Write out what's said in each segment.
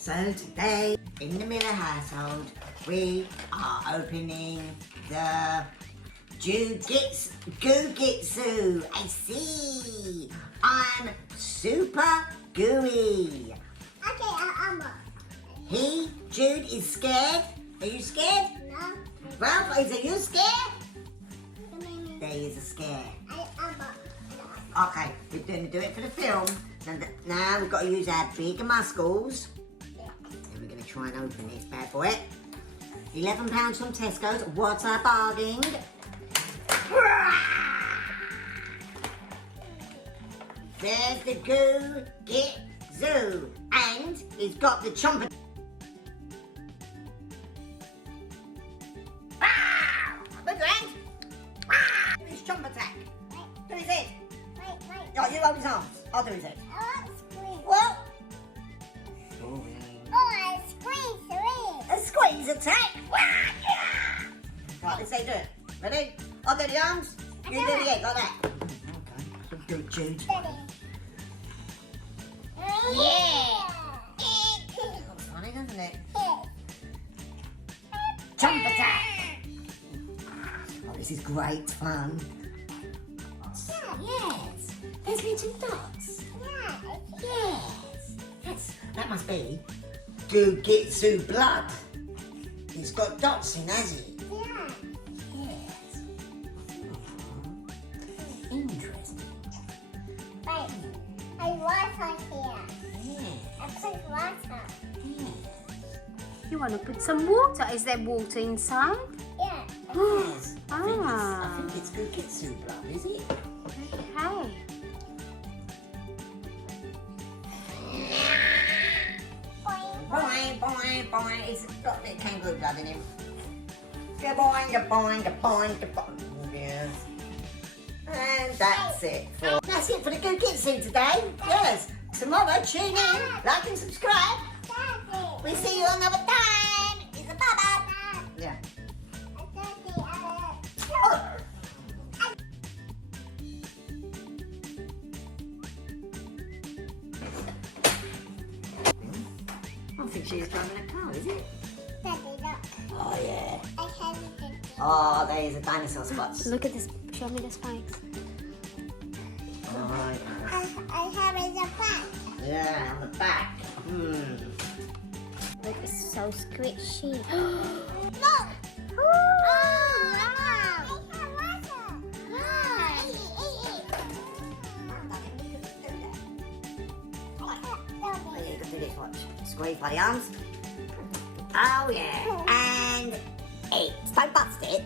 So today, in the Miller household, we are opening the Goo Jit Zu. I see. I'm super gooey. Okay, Jude is scared. Are you scared? No. Ralph, are you scared? There is a scare. Okay, we're going to do it for the film. Now we've got to use our big muscles. And we're going to try and open this bad boy. £11 from Tesco's. What a bargain. There's the Goo Jit Zu. And he's got the chomper. His chomp attack. Do his head. Wait. Oh, you hold his arms. I'll do his head. I want to squeeze. What? Oh, I squeeze. A squeeze attack. Right, let's say do it. Ready? I'll do the arms. You do the head like that. Okay. Do it, Jude. Yeah. That's funny, doesn't it? Chomp attack. Oh, this is great fun. Yes. There's little dots. Yes. That must be Goo Jit Zu blood. It's got dots in, has it? Yes. Interesting. Wait, I water here. Yeah. I put water. You want to put some water? Is there water inside? Yeah. Yes. Ah. I think it's Goo Jit Zu blood, is it? Okay. Boing. It's got a bit of kangaroo blood in him. Boing. Yes. And that's it for the Goo Jit Zu today. Yes. Tomorrow, tune in, like and subscribe. We see you another time. It's a bye-bye. Yeah. I think she's driving a car, is it? Oh, yeah. Oh, there's a dinosaur spots. Look at this. Show me the spikes. Alright. I have it in the back. Yeah, on the back. Look, it's so squishy. Look! Squeeze by the arms. Oh yeah. And eat. Don't bust it.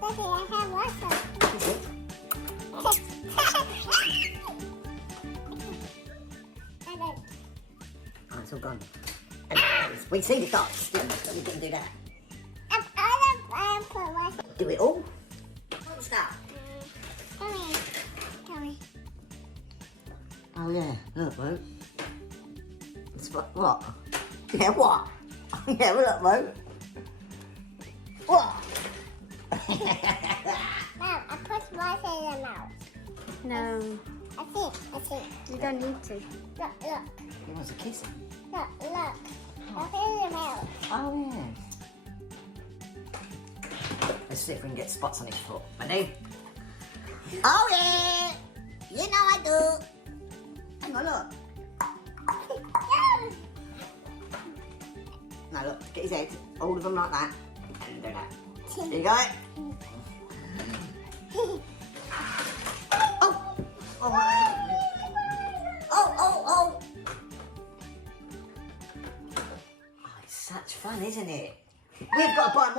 Daddy, I have water. Oh, it's all gone. And we see the dots still, so we can do that. I put water. Do it all. Stop. Come here. Oh yeah. Look, Mo. It's what? Yeah, what? Yeah, look, Mo. What? Mom, I put water in the mouth. No, I see. you don't need to. Look. He wants to kiss him. I put it in the mouth. Oh yeah. Let's see if we can get spots on his foot. Ready? Oh yeah! You know I do. Hang on, look. No, look, get his head. All of them like that. And do that. There you go. Oh, it's such fun, isn't it? We've got to buy more.